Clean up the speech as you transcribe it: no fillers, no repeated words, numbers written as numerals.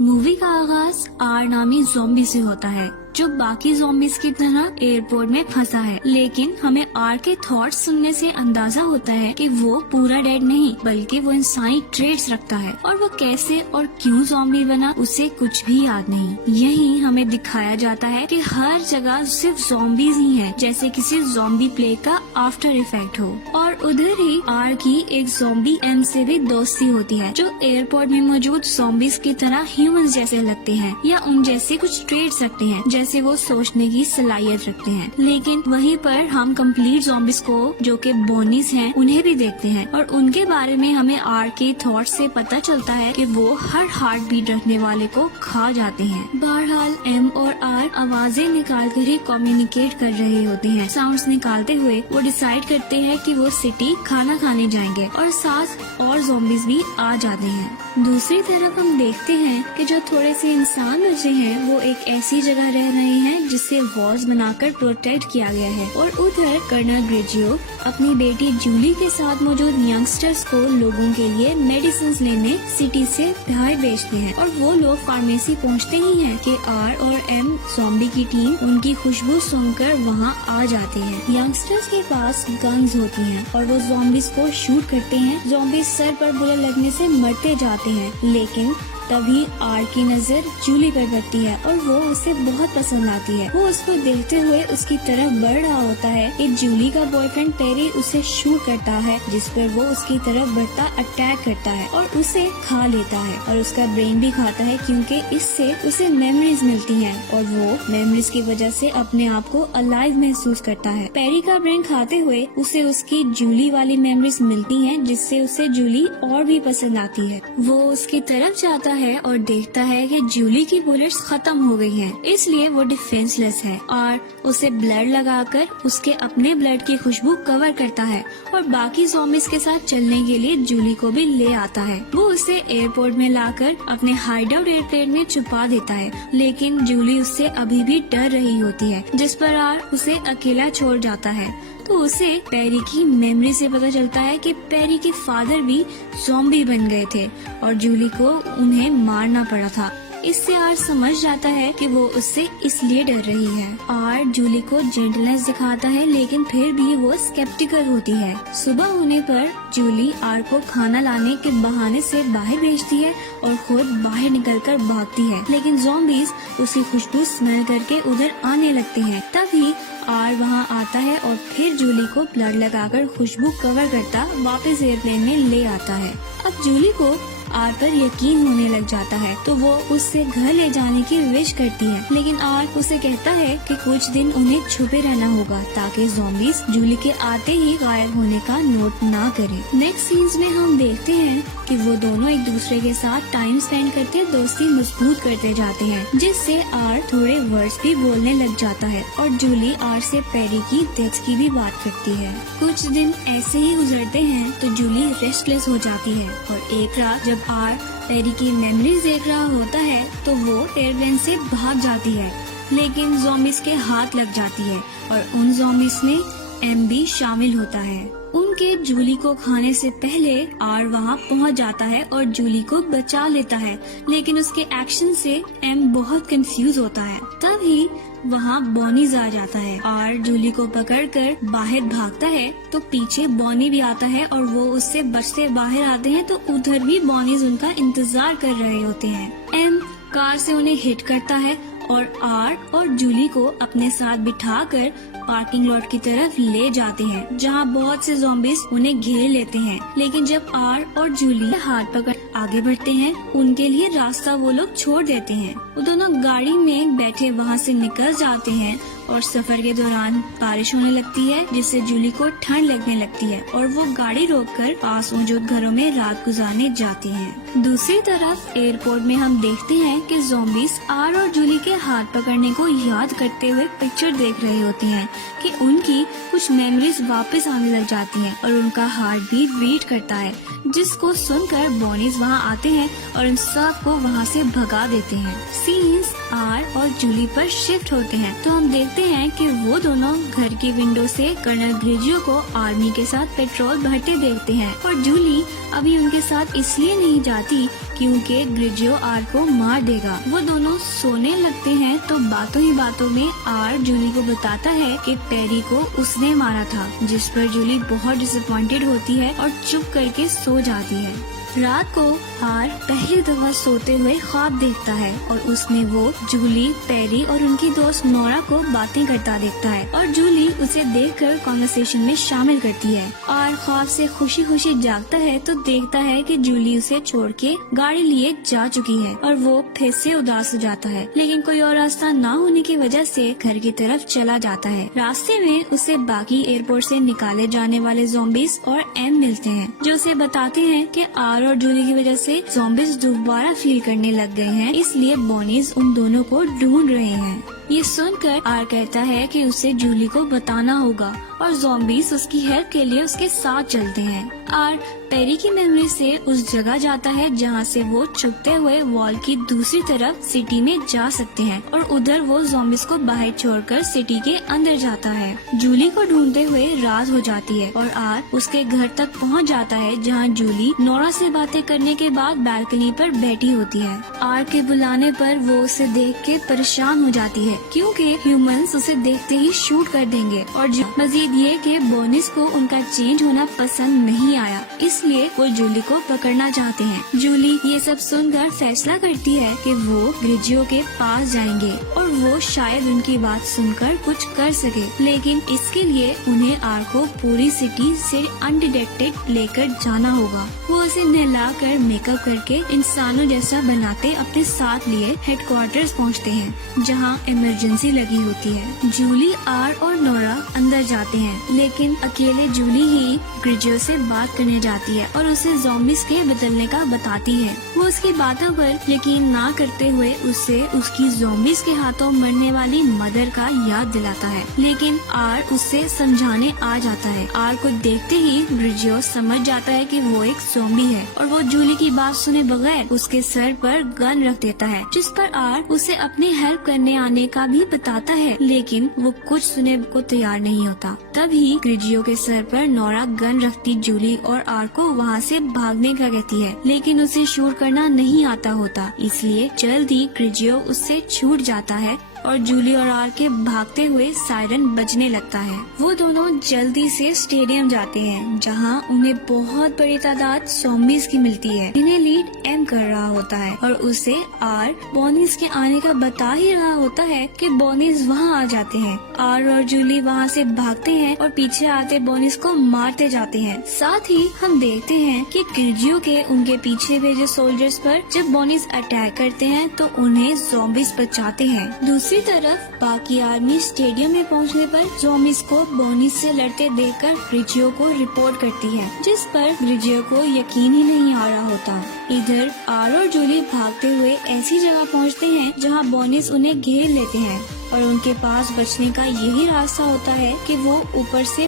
Movie का आगाज are नामी ज़ॉम्बी से होता है जो बाकी ज़ॉम्बीज़ की तरह एयरपोर्ट में फंसा है, लेकिन हमें आर के थॉट्स सुनने से अंदाजा होता है कि वो पूरा डेड नहीं बल्कि वो इंसानी ट्रेड्स रखता है और वो कैसे और क्यों ज़ॉम्बी बना उसे कुछ भी याद नहीं। यही हमें दिखाया जाता है कि हर जगह सिर्फ ज़ॉम्बीज़ ही हैं, जैसे किसी ज़ॉम्बी प्ले का आफ्टर इफेक्ट हो। और उधर ही आर की एक ज़ॉम्बी एम से भी दोस्ती होती है जो एयरपोर्ट में मौजूद ज़ॉम्बीज़ की तरह ह्यूमंस जैसे लगते हैं या उन जैसे कुछ ट्रेड्स रखते हैं जैसे वो सोचने की सलाहियत रखते हैं। लेकिन वहीं पर हम कंप्लीट ज़ॉम्बीज को जो कि बोनीज हैं उन्हें भी देखते हैं और उनके बारे में हमें आर के थॉट से पता चलता है कि वो हर हार्ट बीट रखने वाले को खा जाते हैं। बहरहाल एम और आर आवाजें निकाल कर ही कम्युनिकेट कर रहे होते हैं। साउंड्स निकालते हुए वो डिसाइड करते हैं कि वो सिटी खाना खाने जाएंगे और साथ और ज़ॉम्बीज भी आ जाते हैं। दूसरी तरफ हम देखते हैं कि जो थोड़े से इंसान बचे हैं वो एक ऐसी जगह रह रहे हैं जिसे वॉल्स बनाकर प्रोटेक्ट किया गया है और उधर कर्नल ग्रेजियो अपनी बेटी जूली के साथ मौजूद यंगस्टर्स को लोगों के लिए मेडिसिन लेने सिटी से बाहर भेजते हैं और वो लोग फार्मेसी पहुंचते ही हैं कि आर और एम ज़ॉम्बी की टीम उनकी खुशबू सूंघकर वहां आ जाते हैं। यंगस्टर्स के पास गन्स होती हैं और वो ज़ॉम्बीज को शूट करते हैं। ज़ॉम्बीज सर पर बुलेट लगने से मरते जाते हैं, लेकिन तभी आर की नजर जूली पर पड़ती है और वो उसे बहुत पसंद आती है। वो उसको देखते हुए उसकी तरफ बढ़ रहा होता है कि जूली का बॉयफ्रेंड पेरी उसे शूट करता है, जिस पर वो उसकी तरफ बढ़ता अटैक करता है और उसे खा लेता है और उसका ब्रेन भी खाता है क्योंकि इससे उसे मेमोरीज मिलती हैं और वो मेमोरीज की वजह से अपने आप को अलाइव महसूस करता है। पेरी का ब्रेन खाते हुए उसे उसकी जूली वाली मेमोरीज मिलती हैं, जिससे उसे जूली और भी पसंद आती है। वो उसकी तरफ जाता है और देखता है कि जूली की बुलेट्स खत्म हो गई हैं, इसलिए वो डिफेंसलेस है और उसे ब्लड लगाकर उसके अपने ब्लड की खुशबू कवर करता है और बाकी ज़ॉम्बीज के साथ चलने के लिए जूली को भी ले आता है। वो उसे एयरपोर्ट में लाकर अपने हाइडआउट एयरप्लेन में छुपा देता है, लेकिन जूली उससे अभी भी डर रही होती है, जिस पर आर उसे अकेला छोड़ जाता है। तो उसे पेरी की मेमोरी से पता चलता है कि पेरी के फादर भी ज़ॉम्बी बन गए थे और जूली को उन्हें मारना पड़ा था। इससे आर समझ जाता है कि वो उससे इसलिए डर रही है। आर जूली को जेंटलनेस दिखाता है, लेकिन फिर भी वो स्केप्टिकल होती है। सुबह होने पर जूली आर को खाना लाने के बहाने से बाहर भेजती है और खुद बाहर निकलकर भागती है, लेकिन ज़ॉम्बीज उसी खुशबू स्मेल करके उधर आने लगते हैं। तभी आर वहाँ आता है और फिर जूली को ब्लड लगाकर खुशबू कवर करता वापस एयरप्लेन में ले आता है। अब जूली को आर पर यकीन होने लग जाता है, तो वो उससे घर ले जाने की विश करती है, लेकिन आर उसे कहता है कि कुछ दिन उन्हें छुपे रहना होगा ताकि ज़ॉम्बीज जूली के आते ही गायब होने का नोट ना करें। नेक्स्ट सीन्स में हम देखते हैं कि वो दोनों एक दूसरे के साथ टाइम स्पेंड करके दोस्ती मजबूत करते जाते हैं, जिससे आर थोड़े वर्ड्स भी बोलने लग जाता है और जूली आर से पेरी की डेथ की भी बात करती है। कुछ दिन ऐसे ही गुजरते हैं तो जूली रेस्टलेस हो जाती है और एक रात जब आर पेरी की मेमोरीज देख रहा होता है तो वो एयरप्लेन से भाग जाती है, लेकिन ज़ॉम्बीज के हाथ लग जाती है और उन ज़ॉम्बीज में एम भी शामिल होता है। उनके जूली को खाने से पहले आर वहाँ पहुँच जाता है और जूली को बचा लेता है, लेकिन उसके एक्शन से एम बहुत कंफ्यूज होता है। तभी वहाँ बॉनीज आ जाता है। आर जूली को पकड़कर बाहर भागता है तो पीछे बॉनी भी आता है और वो उससे बचते बाहर आते हैं, तो उधर भी बॉनीज उनका इंतजार कर रहे होते हैं। एम कार से उन्हें हिट करता है और आर और जूली को अपने साथ बिठाकर पार्किंग लॉट की तरफ ले जाते हैं, जहां बहुत से ज़ॉम्बीज उन्हें घेर लेते हैं। लेकिन जब आर और जूली हाथ पकड़ आगे बढ़ते हैं, उनके लिए रास्ता वो लोग छोड़ देते हैं। वो दोनों गाड़ी में बैठे वहां से निकल जाते हैं और सफर के दौरान बारिश होने लगती है, जिससे जूली को ठंड लगने लगती है और वो गाड़ी रोककर पास मौजूद घरों में रात गुजारने जाती हैं। दूसरी तरफ एयरपोर्ट में हम देखते हैं कि ज़ॉम्बीज आर और जूली के हाथ पकड़ने को याद करते हुए पिक्चर देख रही होती हैं कि उनकी कुछ मेमोरीज वापस आने लग जाती हैं और उनका हार्ट बीट करता है, जिसको सुनकर बॉनीज वहाँ आते हैं और इन सब को वहाँ से भगा देते हैं। सीन्स आर और जूली पर शिफ्ट होते हैं तो हम देखते हैं कि वो दोनों घर की विंडो से कर्नल ग्रेजियो को आर्मी के साथ पेट्रोल भरते देखते हैं और जूली अभी उनके साथ इसलिए नहीं जाती क्योंकि ग्रिजियो आर को मार देगा। वो दोनों सोने लगते हैं तो बातों ही बातों में आर जूली को बताता है कि पेरी को उसने मारा था, जिस पर जूली बहुत डिसअपॉइंटेड होती है और चुप करके सो जाती है। रात को आर पहली दफा सोते हुए ख्वाब देखता है और उसमें वो जूली, पेरी और उनकी दोस्त नोरा को बातें करता देखता है और जूली उसे देखकर कॉन्वर्सेशन में शामिल करती है। आर ख्वाब से खुशी खुशी जागता है तो देखता है कि जूली उसे छोड़ के गाड़ी लिए जा चुकी है और वो फिर से उदास हो जाता है, लेकिन कोई और रास्ता न होने की वजह से घर की तरफ चला जाता है। रास्ते में उसे बाकी एयरपोर्ट से निकाले जाने वाले ज़ॉम्बीज और एम मिलते हैं, जो उसे बताते हैं कि आर और जूली की वजह से ज़ॉम्बीज दोबारा फील करने लग गए हैं, इसलिए बॉनीज उन दोनों को ढूंढ रहे हैं। ये सुनकर आर कहता है कि उसे जूली को बताना होगा और ज़ॉम्बीज उसकी हेल्प के लिए उसके साथ चलते हैं। आर पेरी की मेमोरी से उस जगह जाता है जहाँ से वो छुपते हुए वॉल की दूसरी तरफ सिटी में जा सकते हैं और उधर वो ज़ॉम्बीज को बाहर छोड़कर सिटी के अंदर जाता है। जूली को ढूंढते हुए रात हो जाती है और आर उसके घर तक पहुँच जाता है, जहाँ जूली नोरा से बातें करने के बाद बैल्कनी पर बैठी होती है। आर के बुलाने पर वो उसे देख के परेशान हो जाती है, क्योंकि ह्यूमंस उसे देखते ही शूट कर देंगे और मजीद ये कि बोनिस को उनका चेंज होना पसंद नहीं आया, इसलिए वो जूली को पकड़ना चाहते हैं। जूली ये सब सुनकर फैसला करती है कि वो ग्रिजियो के पास जाएंगे और वो शायद उनकी बात सुनकर कुछ कर सके, लेकिन इसके लिए उन्हें आर को पूरी सिटी से अनडिटेक्टेड लेकर जाना होगा। वो उसे नहलाकर मेकअप करके इंसानों जैसा बनाते अपने साथ लिए हेडक्वार्टर्स पहुँचते हैं, जहाँ इमरजेंसी लगी होती है। जूली, आर और नोरा अंदर जाते हैं, लेकिन अकेले जूली ही ग्रिजियो से बात करने जाती है और उसे ज़ॉम्बीज के बदलने का बताती है। वो उसकी बातों पर यकीन ना करते हुए उसे उसकी ज़ॉम्बीज के हाथों मरने वाली मदर का याद दिलाता है, लेकिन आर उससे समझाने आ जाता है। आर को देखते ही ग्रिजियो समझ जाता है कि वो एक ज़ॉम्बी है और वो जूली की बात सुने बगैर उसके सर पर गन रख देता है, जिस पर आर उसे अपनी हेल्प करने आने का भी बताता है, लेकिन वो कुछ सुने को तैयार नहीं होता। तभी ग्रिजियो के सर पर नोरा गन रखती जूली और आर को वहाँ से भागने का कहती है, लेकिन उसे शूट करना नहीं आता होता, इसलिए जल्द ही ग्रिजियो उससे छूट जाता है और जूली और आर के भागते हुए सायरन बजने लगता है। वो दोनों जल्दी से स्टेडियम जाते हैं, जहां उन्हें बहुत बड़ी तादाद ज़ॉम्बीज की मिलती है। इन्हें लीड एम कर रहा होता है और उसे आर बॉनीज के आने का बता ही रहा होता है कि बॉनीज वहां आ जाते हैं। आर और जूली वहां से भागते हैं और पीछे आते बॉनीज को मारते जाते हैं। साथ ही हम देखते हैं कि ग्रिजियो के उनके पीछे भेजे सोल्जर्स पर जब बॉनीज अटैक करते हैं तो उन्हें ज़ॉम्बीज बचाते हैं। दूसरी तरफ बाकी आर्मी स्टेडियम में पहुंचने पर ज़ॉम्बीज को बॉनीज से लड़ते देखकर ग्रिजियो को रिपोर्ट करती है, जिस पर ग्रिजियो को यकीन ही नहीं आ रहा होता। इधर आर और जूली भागते हुए ऐसी जगह पहुंचते हैं जहां बॉनीज उन्हें घेर लेते हैं और उनके पास बचने का यही रास्ता होता है कि वो ऊपर से